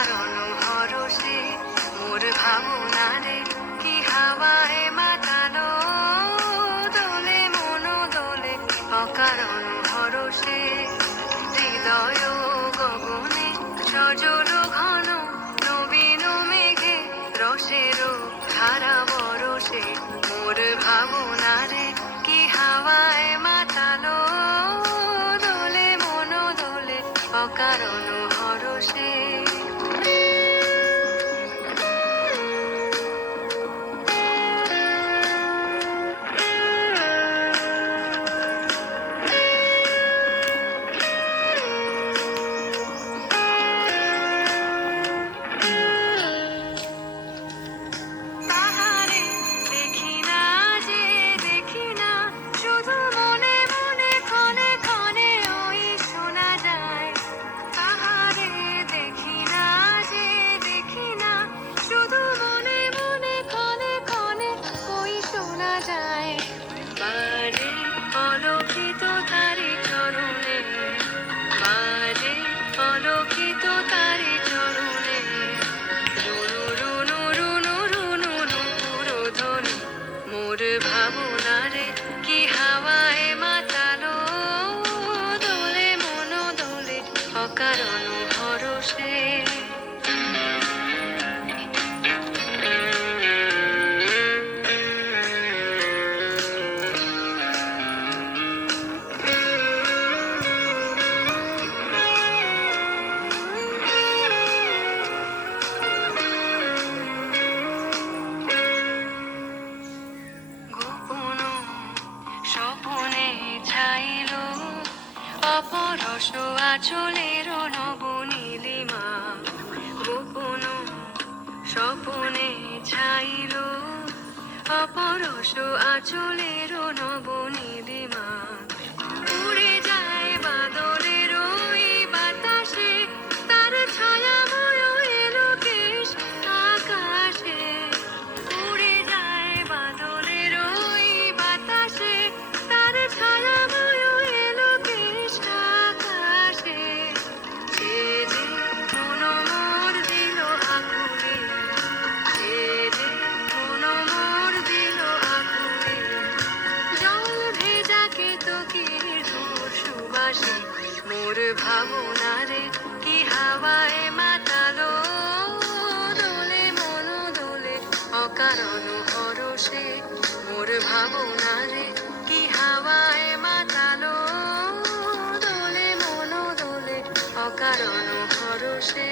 অকারণ হরষে মোর ভাবনারে কি হাওয়ায় মাতালো দোলে মন দোলে অকারণ হরষে হৃদয় গগনে সজল ঘন নবীন মেঘে রসেরও ধারা বরষে মোর ভাবনারে কি হাওয়ায় মাতালো দোলে মন দোলে অকারণ হরষে। অলৌকিত তারি চরণে বাজে অলৌকিত তারি চরণে রুনু রুনু রুনু রুনু নুপুর ধ্বনি মোর ভাবনারে কি হাওয়ায় মাতালো দোলে মন দোলে অকারণ হরষে। স্বপনে ছাইল অপরস আচলের নবনীলিমা গোপন স্বপনে ছাইল অপরস আচলের নবনীলিমা উড়ে যায় বাদলের ওই বাতাসে তার ছায়াময় এলো কেশ আকাশে উড়ে যায় বাদলের ওই বাতাসে তার ছায়াময় এলো কেশ আকাশে সে যে মন মোর দিল আকুলে সে যে মন মোর দিল আকুলে জল ভেজা কেতকীর দূর সুবাসে মোর ভাবনারে কি হাওয়ায় মাতালো দোলে মন দোলে অকারণ হরষে মোর ভাবনারে কি হাওয়ায় মাতালো দোলে মন দোলে অকারণ হরষে।